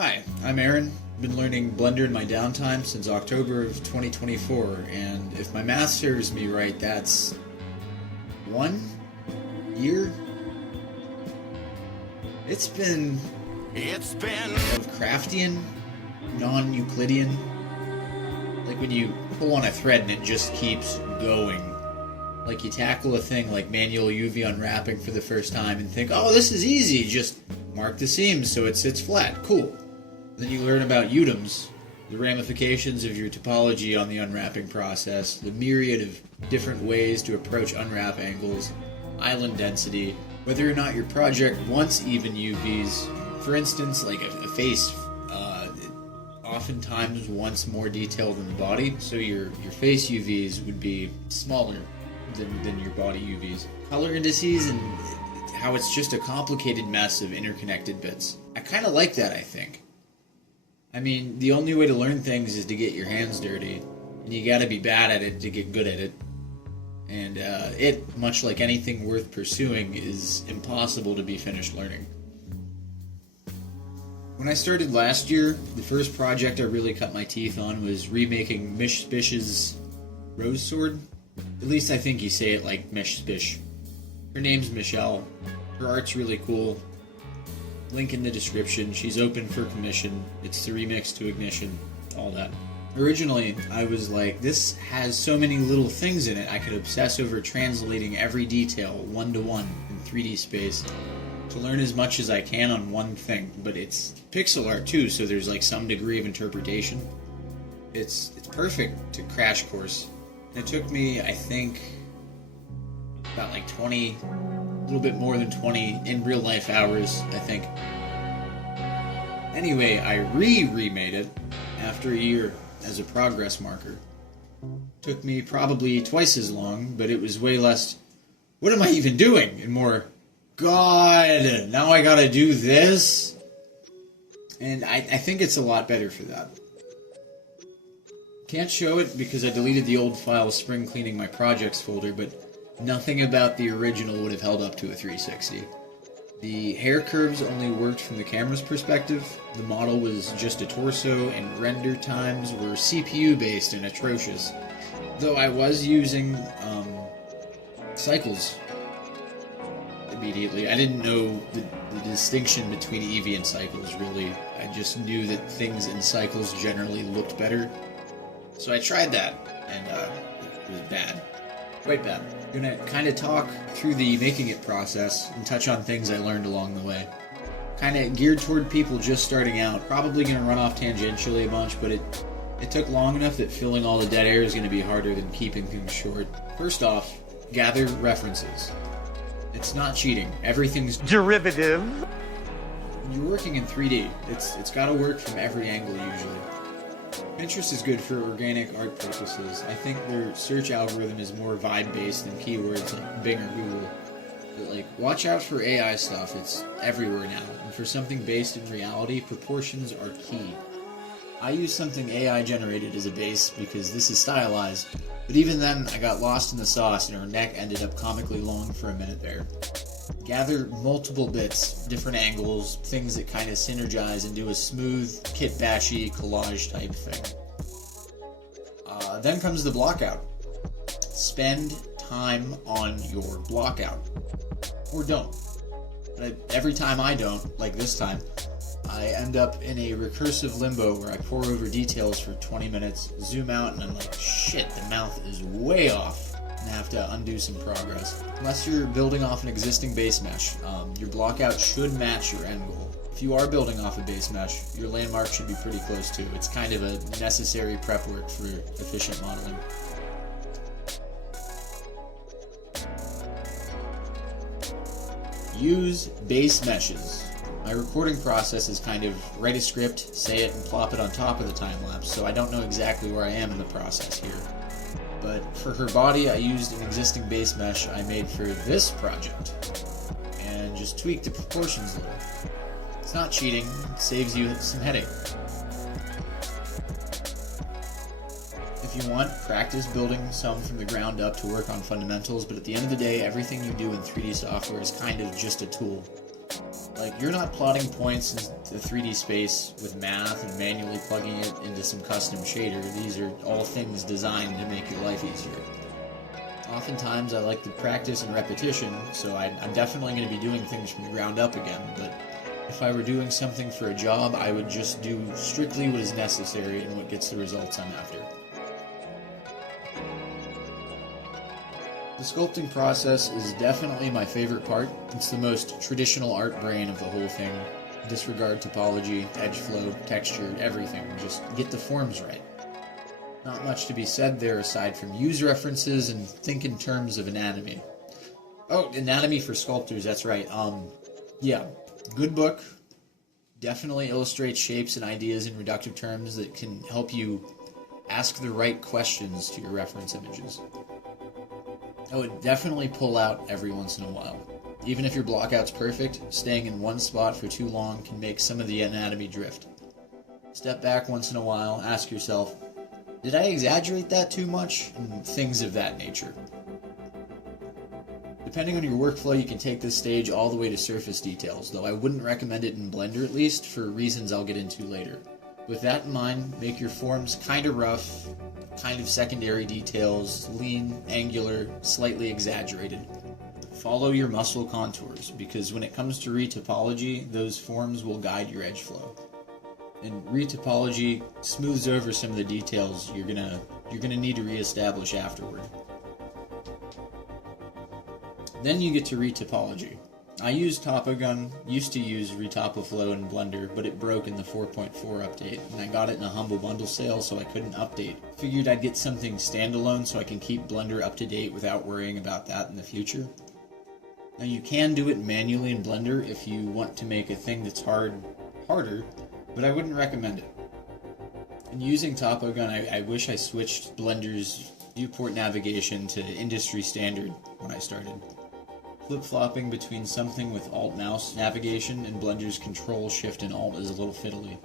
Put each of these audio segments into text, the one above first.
Hi, I'm Aaron. Been learning Blender in my downtime since October of 2024, and if my math serves me right, that's 1 year? It's been of Craftian, non-Euclidean, like when you pull on a thread and it just keeps going. Like you tackle a thing like manual UV unwrapping for the first time and think, oh, this is easy, just mark the seams so it sits flat, cool. Then you learn about UDEMs, the ramifications of your topology on the unwrapping process, the myriad of different ways to approach unwrap angles, island density, whether or not your project wants even UVs. For instance, like a face oftentimes wants more detail than the body, so your face UVs would be smaller than your body UVs. Color indices and how it's just a complicated mess of interconnected bits. I kind of like that, I think. I mean, the only way to learn things is to get your hands dirty, and you gotta be bad at it to get good at it. And it, much like anything worth pursuing, is impossible to be finished learning. When I started last year, the first project I really cut my teeth on was remaking Mish Spish's Rose Sword. At least I think you say it like Mish Spish. Her name's Michelle. Her art's really cool. Link in the description. She's open for commission. It's the remix to Ignition. All that. Originally, I was like, this has so many little things in it, I could obsess over translating every detail one-to-one in 3D space to learn as much as I can on one thing. But it's pixel art too, so there's like some degree of interpretation. It's perfect to crash course. And it took me, I think, about like 20, a little bit more than 20 in real life hours, I think. Anyway, I remade it after a year as a progress marker. Took me probably twice as long, but it was way less, what am I even doing? And more, God, now I gotta do this? And I think it's a lot better for that. Can't show it because I deleted the old file spring cleaning my projects folder, but nothing about the original would have held up to a 360. The hair curves only worked from the camera's perspective, the model was just a torso, and render times were CPU-based and atrocious. Though I was using cycles immediately. I didn't know the distinction between Eevee and cycles, really. I just knew that things in cycles generally looked better. So I tried that, and it was bad. Quite bad. I'm gonna kind of talk through the making it process and touch on things I learned along the way. Kind of geared toward people just starting out. Probably gonna run off tangentially a bunch, but it took long enough that filling all the dead air is gonna be harder than keeping things short. First off, gather references. It's not cheating. Everything's derivative. When you're working in 3D, it's gotta work from every angle usually. Pinterest is good for organic art purposes. I think their search algorithm is more vibe-based than keywords like Bing or Google. But like, watch out for AI stuff, it's everywhere now. And for something based in reality, proportions are key. I use something AI generated as a base because this is stylized, but even then I got lost in the sauce and her neck ended up comically long for a minute there. Gather multiple bits, different angles, things that kind of synergize and do a smooth, kit-bashy collage type thing. Then comes the blockout. Spend time on your blockout. Or don't. But every time I don't, like this time, I end up in a recursive limbo where I pore over details for 20 minutes, zoom out, and I'm like, shit, the mouth is way off. And have to undo some progress. Unless you're building off an existing base mesh, your blockout should match your end goal. If you are building off a base mesh, your landmark should be pretty close too. It's kind of a necessary prep work for efficient modeling. Use base meshes. My recording process is kind of write a script, say it, and plop it on top of the time-lapse, so I don't know exactly where I am in the process here. But for her body, I used an existing base mesh I made for this project, and just tweaked the proportions a little. It's not cheating, it saves you some headache. If you want, practice building some from the ground up to work on fundamentals, but at the end of the day, everything you do in 3D software is kind of just a tool. Like, you're not plotting points into 3D space with math and manually plugging it into some custom shader. These are all things designed to make your life easier. Oftentimes I like the practice and repetition, so I'm definitely going to be doing things from the ground up again, but if I were doing something for a job, I would just do strictly what is necessary and what gets the results I'm after. The sculpting process is definitely my favorite part. It's the most traditional art brain of the whole thing. Disregard topology, edge flow, texture, everything. Just get the forms right. Not much to be said there aside from use references and think in terms of anatomy. Oh, anatomy for sculptors, that's right. Yeah, good book. Definitely illustrates shapes and ideas in reductive terms that can help you ask the right questions to your reference images. I would definitely pull out every once in a while. Even if your blockout's perfect, staying in one spot for too long can make some of the anatomy drift. Step back once in a while, ask yourself, did I exaggerate that too much? And things of that nature. Depending on your workflow, you can take this stage all the way to surface details, though I wouldn't recommend it in Blender at least, for reasons I'll get into later. With that in mind, make your forms kinda rough, kind of secondary details, lean, angular, slightly exaggerated. Follow your muscle contours, because when it comes to retopology, those forms will guide your edge flow. And retopology smooths over some of the details you're gonna need to reestablish afterward. Then you get to retopology. I use Topogun, used to use Retopoflow in Blender, but it broke in the 4.4 update, and I got it in a Humble Bundle sale so I couldn't update. Figured I'd get something standalone so I can keep Blender up to date without worrying about that in the future. Now you can do it manually in Blender if you want to make a thing that's harder, but I wouldn't recommend it. In using Topogun, I wish I switched Blender's viewport navigation to industry standard when I started. Flip-flopping between something with Alt-Mouse navigation and Blender's Control, Shift, and Alt is a little fiddly.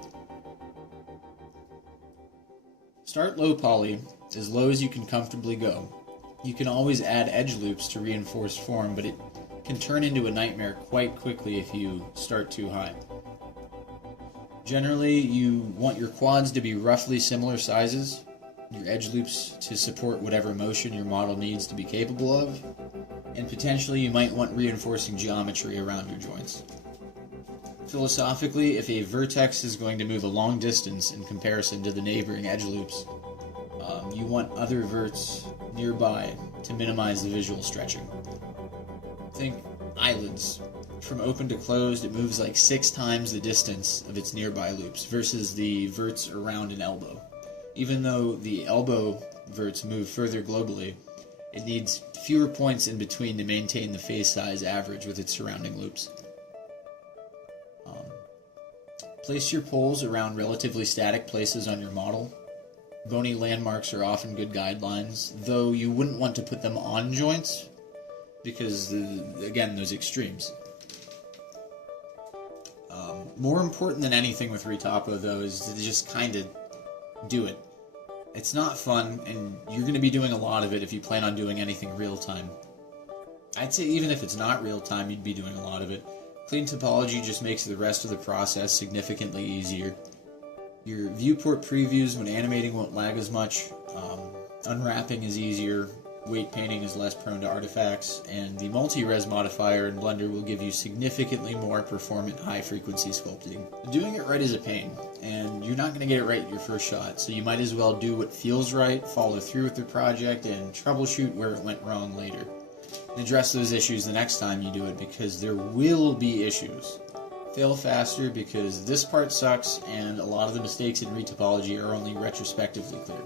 Start low poly, as low as you can comfortably go. You can always add edge loops to reinforce form, but it can turn into a nightmare quite quickly if you start too high. Generally, you want your quads to be roughly similar sizes, your edge loops to support whatever motion your model needs to be capable of, and potentially you might want reinforcing geometry around your joints. Philosophically, if a vertex is going to move a long distance in comparison to the neighboring edge loops, you want other verts nearby to minimize the visual stretching. Think eyelids. From open to closed, it moves like 6 times the distance of its nearby loops versus the verts around an elbow. Even though the elbow verts move further globally, it needs fewer points in between to maintain the face size average with its surrounding loops. Place your poles around relatively static places on your model. Bony landmarks are often good guidelines, though you wouldn't want to put them on joints because, again, those extremes. More important than anything with Retopo, though, is to just kind of do it. It's not fun, and you're going to be doing a lot of it if you plan on doing anything real-time. I'd say even if it's not real-time, you'd be doing a lot of it. Clean topology just makes the rest of the process significantly easier. Your viewport previews when animating won't lag as much, unwrapping is easier, weight painting is less prone to artifacts, and the multi-res modifier in Blender will give you significantly more performant high-frequency sculpting. Doing it right is a pain, and you're not going to get it right your first shot, so you might as well do what feels right, follow through with the project, and troubleshoot where it went wrong later. And address those issues the next time you do it, because there will be issues. Fail faster because this part sucks, and a lot of the mistakes in retopology are only retrospectively clear.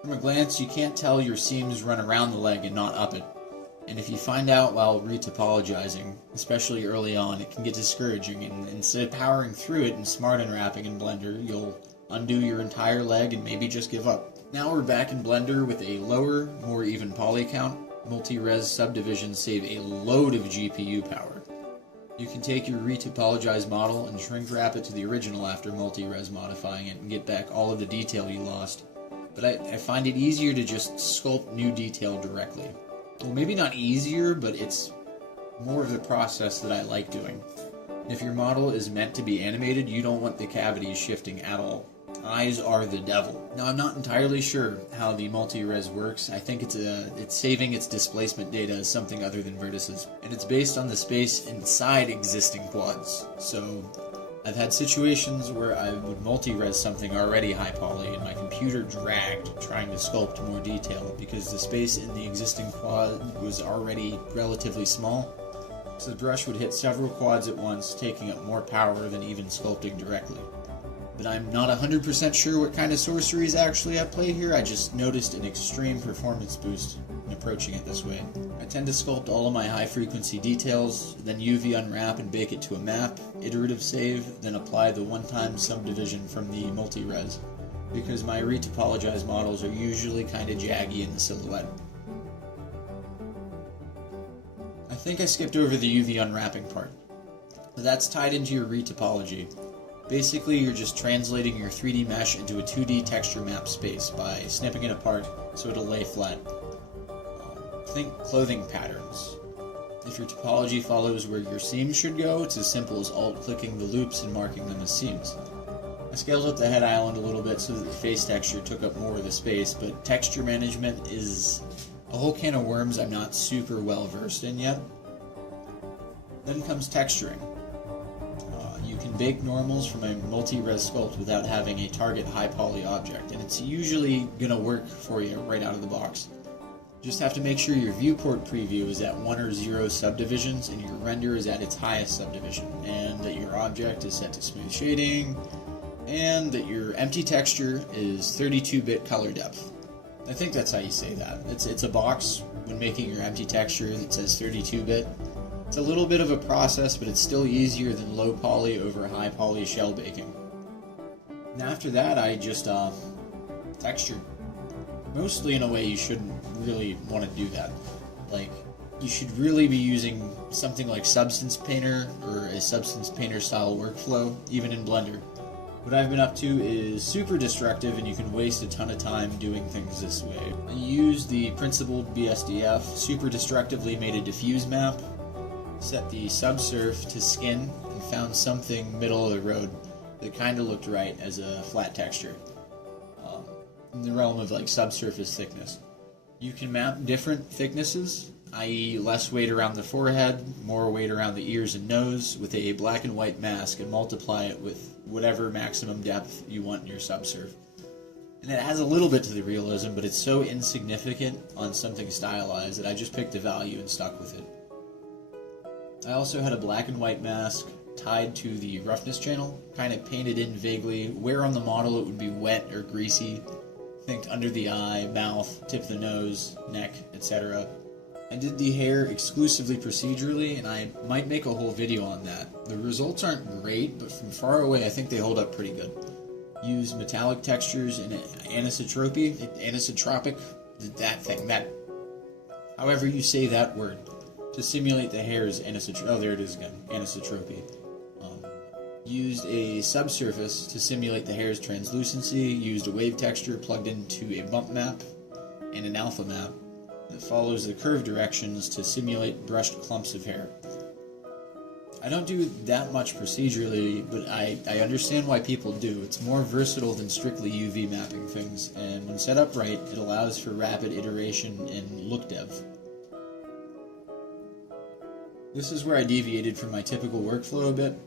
From a glance, you can't tell your seams run around the leg and not up it. And if you find out while retopologizing, especially early on, it can get discouraging, and instead of powering through it and smart unwrapping in Blender, you'll undo your entire leg and maybe just give up. Now we're back in Blender with a lower, more even poly count. Multi-res subdivisions save a load of GPU power. You can take your retopologized model and shrink wrap it to the original after multi-res modifying it and get back all of the detail you lost. But I find it easier to just sculpt new detail directly. Well, maybe not easier, but it's more of the process that I like doing. If your model is meant to be animated, you don't want the cavities shifting at all. Eyes are the devil. Now, I'm not entirely sure how the multi-res works. I think it's saving its displacement data as something other than vertices, and it's based on the space inside existing quads. So I've had situations where I would multi-res something already high poly, and my computer dragged trying to sculpt more detail because the space in the existing quad was already relatively small. So the brush would hit several quads at once, taking up more power than even sculpting directly. But I'm not 100% sure what kind of sorcery is actually at play here. I just noticed an extreme performance boost in approaching it this way. I tend to sculpt all of my high frequency details, then UV unwrap and bake it to a map, iterative save, then apply the one-time subdivision from the multi-res, because my retopologized models are usually kinda jaggy in the silhouette. I think I skipped over the UV unwrapping part. That's tied into your retopology. Basically, you're just translating your 3D mesh into a 2D texture map space by snipping it apart so it'll lay flat. Think clothing patterns. If your topology follows where your seams should go, it's as simple as alt-clicking the loops and marking them as seams. I scaled up the head island a little bit so that the face texture took up more of the space, but texture management is a whole can of worms I'm not super well versed in yet. Then comes texturing. You can bake normals from a multi-res sculpt without having a target high poly object, and it's usually going to work for you right out of the box. Just have to make sure your viewport preview is at 1 or 0 subdivisions and your render is at its highest subdivision, and that your object is set to smooth shading, and that your empty texture is 32-bit color depth. I think that's how you say that. It's a box when making your empty texture that says 32-bit. It's a little bit of a process, but it's still easier than low poly over high poly shell baking. And after that, I just textured. Mostly in a way you shouldn't really want to do that. Like, you should really be using something like Substance Painter or a Substance Painter style workflow, even in Blender. What I've been up to is super destructive, and you can waste a ton of time doing things this way. I used the principled BSDF, super destructively made a diffuse map, set the subsurf to skin, and found something middle of the road that kind of looked right as a flat texture, in the realm of like subsurface thickness. You can map different thicknesses, i.e. less weight around the forehead, more weight around the ears and nose, with a black and white mask, and multiply it with whatever maximum depth you want in your subsurf. And it has a little bit to the realism, but it's so insignificant on something stylized that I just picked a value and stuck with it. I also had a black and white mask tied to the roughness channel, kind of painted in vaguely where on the model it would be wet or greasy. Think under the eye, mouth, tip of the nose, neck, etc. I did the hair exclusively procedurally, and I might make a whole video on that. The results aren't great, but from far away I think they hold up pretty good. Use metallic textures and anisotropic, however you say that word, to simulate the hair's anisotropy. Used a subsurface to simulate the hair's translucency, used a wave texture plugged into a bump map and an alpha map that follows the curve directions to simulate brushed clumps of hair. I don't do that much procedurally, but I understand why people do. It's more versatile than strictly UV mapping things, and when set up right, it allows for rapid iteration in look dev. This is where I deviated from my typical workflow a bit.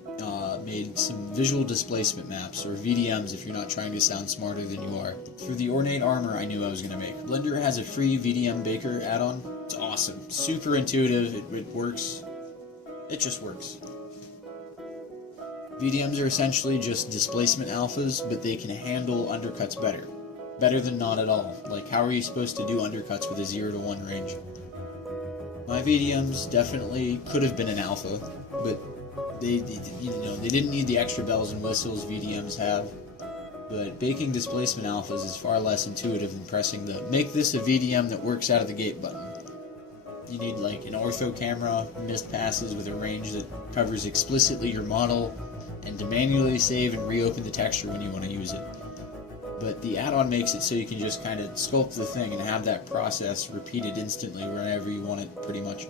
Made some visual displacement maps, or VDMs if you're not trying to sound smarter than you are, for the ornate armor I knew I was going to make. Blender has a free VDM Baker add-on. It's awesome. Super intuitive. It works. It just works. VDMs are essentially just displacement alphas, but they can handle undercuts better. Better than not at all. Like, how are you supposed to do undercuts with a 0 to 1 range? My VDMs definitely could have been an alpha, but they didn't need the extra bells and whistles VDMs have. But baking displacement alphas is far less intuitive than pressing the "make this a VDM that works out of the gate" button. You need like an ortho camera, missed passes with a range that covers explicitly your model, and to manually save and reopen the texture when you want to use it. But the add-on makes it so you can just kind of sculpt the thing and have that process repeated instantly whenever you want it, pretty much.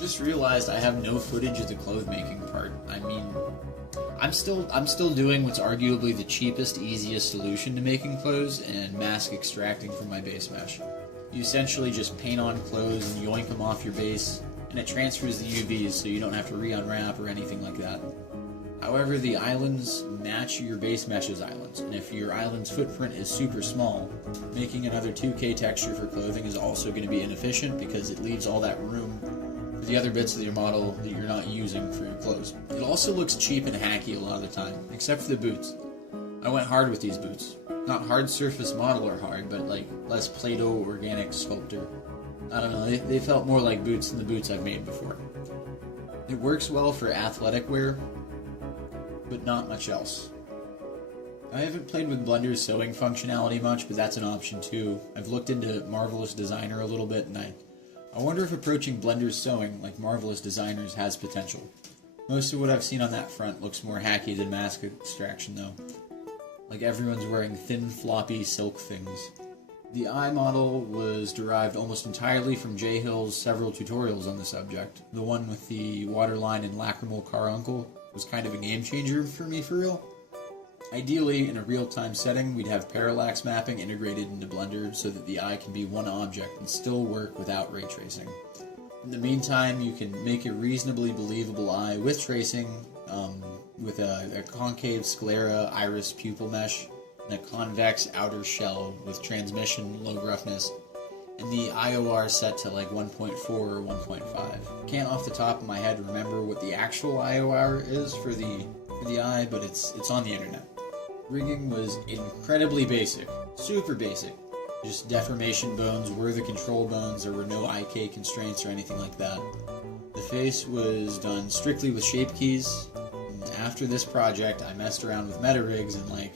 Just realized I have no footage of the clothes making part. I mean, I'm still doing what's arguably the cheapest, easiest solution to making clothes and mask extracting from my base mesh. You essentially just paint on clothes and yoink them off your base, and it transfers the UVs so you don't have to re-unwrap or anything like that. However, the islands match your base mesh's islands, and if your island's footprint is super small, making another 2K texture for clothing is also going to be inefficient because it leaves all that room for the other bits of your model that you're not using for your clothes. It also looks cheap and hacky a lot of the time, except for the boots. I went hard with these boots. Not hard surface modeler hard, but like less Play-Doh organic sculptor. I don't know, they felt more like boots than the boots I've made before. It works well for athletic wear, but not much else. I haven't played with Blender's sewing functionality much, but that's an option too. I've looked into Marvelous Designer a little bit, and I wonder if approaching Blender's sewing like Marvelous Designers has potential. Most of what I've seen on that front looks more hacky than mask extraction though. Like everyone's wearing thin, floppy silk things. The eye model was derived almost entirely from Jay Hill's several tutorials on the subject. The one with the waterline and lacrimal carbuncle was kind of a game changer for me for real. Ideally, in a real-time setting, we'd have parallax mapping integrated into Blender so that the eye can be one object and still work without ray tracing. In the meantime, you can make a reasonably believable eye with tracing, with a concave sclera iris pupil mesh, and a convex outer shell with transmission, low roughness, and the IOR set to like 1.4 or 1.5. Can't off the top of my head remember what the actual IOR is for the eye, but it's on the internet. Rigging was incredibly basic, super basic. Just deformation bones were the control bones, there were no IK constraints or anything like that. The face was done strictly with shape keys, and after this project I messed around with meta rigs and I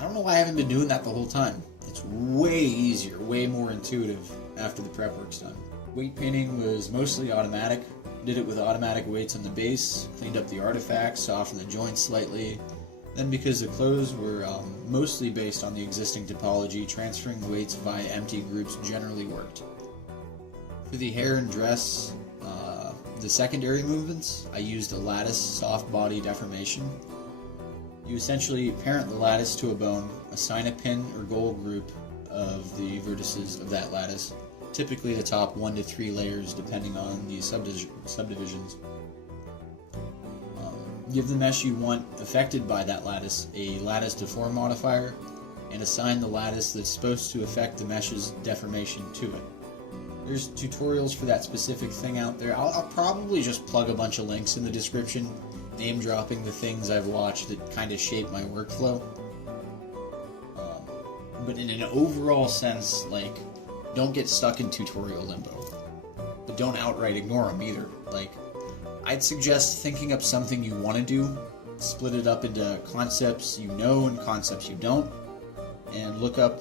don't know why I haven't been doing that the whole time. It's way easier, way more intuitive after the prep work's done. Weight painting was mostly automatic. Did it with automatic weights on the base, cleaned up the artifacts, softened the joints slightly. Then because the clothes were mostly based on the existing topology, transferring the weights via empty groups generally worked. For the hair and dress, the secondary movements, I used a lattice soft body deformation. You essentially parent the lattice to a bone, assign a pin or goal group of the vertices of that lattice, typically the top 1 to 3 layers depending on the subdivisions. Give the mesh you want affected by that lattice a lattice deform modifier, and assign the lattice that's supposed to affect the mesh's deformation to it. There's tutorials for that specific thing out there. I'll probably just plug a bunch of links in the description, name dropping the things I've watched that kind of shape my workflow. But in an overall sense, don't get stuck in tutorial limbo. But don't outright ignore them either. I'd suggest thinking up something you want to do, split it up into concepts you know and concepts you don't, and look up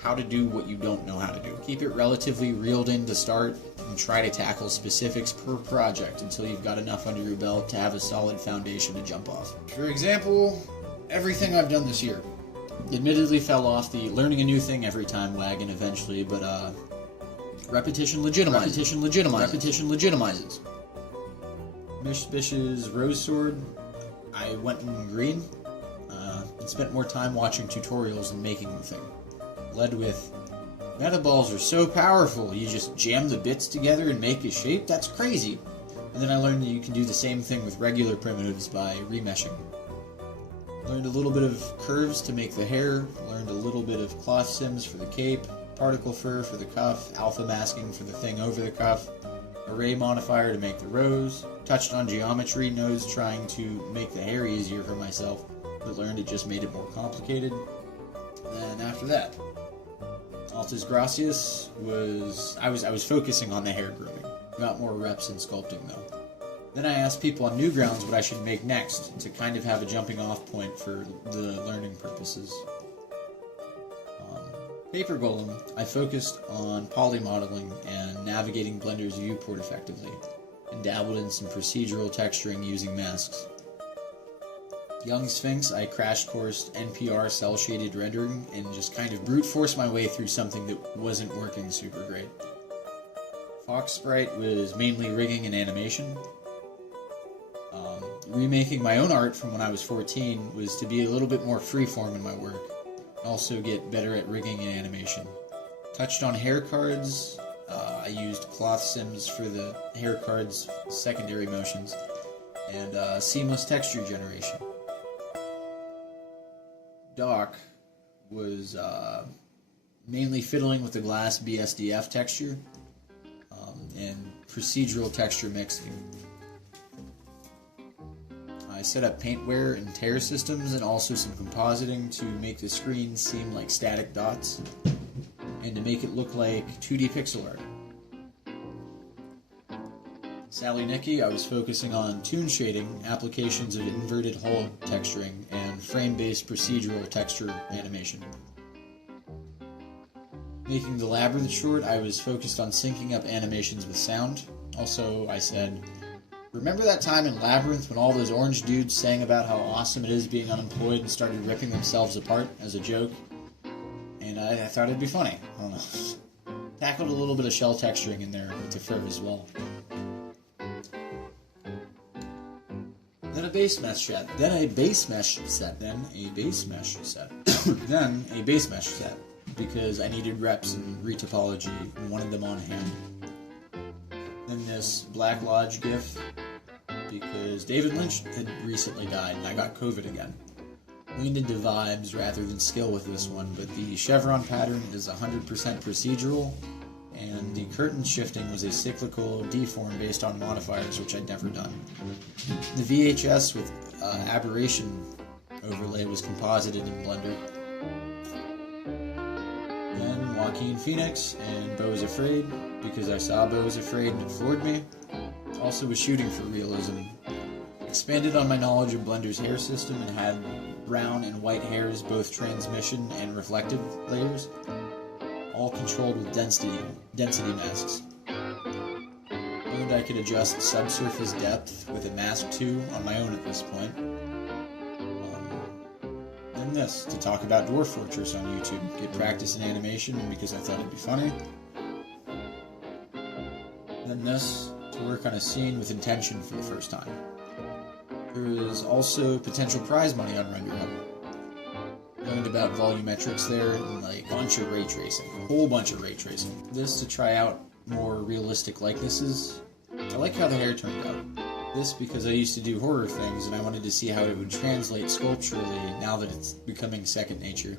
how to do what you don't know how to do. Keep it relatively reeled in to start, and try to tackle specifics per project until you've got enough under your belt to have a solid foundation to jump off. For example, everything I've done this year. Admittedly fell off the learning a new thing every time wagon eventually, but repetition legitimizes. Mish Bish's Rose Sword, I went in green, and spent more time watching tutorials than making the thing. Led with, meta balls are so powerful, you just jam the bits together and make a shape? That's crazy! And then I learned that you can do the same thing with regular primitives by remeshing. Learned a little bit of curves to make the hair, learned a little bit of cloth sims for the cape, particle fur for the cuff, alpha masking for the thing over the cuff, array modifier to make the rose, touched on geometry nodes trying to make the hair easier for myself, but learned it just made it more complicated. Then after that, Altas Gracias I was focusing on the hair grooming. Got more reps in sculpting though. Then I asked people on Newgrounds what I should make next to kind of have a jumping off point for the learning purposes. Paper Golem, I focused on polymodeling and navigating Blender's viewport effectively, and dabbled in some procedural texturing using masks. Young Sphinx, I crash-coursed NPR cel-shaded rendering and just kind of brute-forced my way through something that wasn't working super great. Fox Sprite was mainly rigging and animation. Remaking my own art from when I was 14 was to be a little bit more freeform in my work, and also get better at rigging and animation. Touched on hair cards. I used cloth sims for the hair cards' secondary motions, and seamless texture generation. Doc was mainly fiddling with the glass BSDF texture and procedural texture mixing. I set up paintware and tear systems and also some compositing to make the screen seem like static dots and to make it look like 2D pixel art. Sally Nicky, I was focusing on toon shading, applications of inverted hull texturing, and frame-based procedural texture animation. Making the Labyrinth short, I was focused on syncing up animations with sound. Also, I said, remember that time in Labyrinth when all those orange dudes sang about how awesome it is being unemployed and started ripping themselves apart as a joke? And I thought it'd be funny. I don't know. Tackled a little bit of shell texturing in there with the fur as well. Then a base mesh set. Then a base mesh set. Then a base mesh set. Then a base mesh set. Because I needed reps and retopology and wanted them on hand. Then this Black Lodge GIF, because David Lynch had recently died and I got COVID again. Leaned into vibes rather than skill with this one, but the chevron pattern is 100% procedural, and the curtain shifting was a cyclical deform based on modifiers, which I'd never done. The VHS with aberration overlay was composited in Blender. Then Joaquin Phoenix and Beau is Afraid, because I saw Beau is Afraid and it floored me. Also was shooting for realism. Expanded on my knowledge of Blender's hair system and had brown and white hairs, both transmission and reflective layers, all controlled with density masks. Learned I could adjust subsurface depth with a mask too on my own at this point. Then this, to talk about Dwarf Fortress on YouTube, get practice in animation because I thought it'd be funny. Then this, to work on a scene with intention for the first time. There is also potential prize money on RenderHub. Learned about volumetrics there and like a bunch of ray tracing, a whole bunch of ray tracing. This to try out more realistic likenesses. I like how the hair turned out. This because I used to do horror things and I wanted to see how it would translate sculpturally now that it's becoming second nature.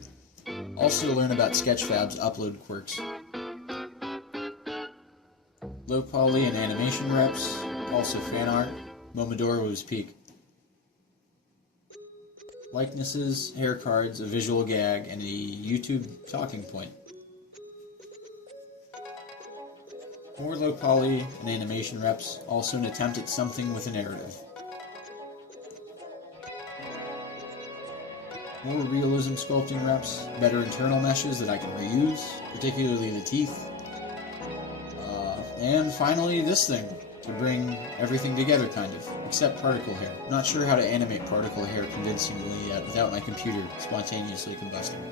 Also learn about Sketchfab's upload quirks. Low poly and animation reps, also fan art. Momodoro was peak. Likenesses, hair cards, a visual gag, and a YouTube talking point. More low poly and animation reps, also an attempt at something with a narrative. More realism sculpting reps, better internal meshes that I can reuse, particularly the teeth. And finally this thing, to bring everything together kind of, except particle hair. Not sure how to animate particle hair convincingly yet without my computer spontaneously combusting.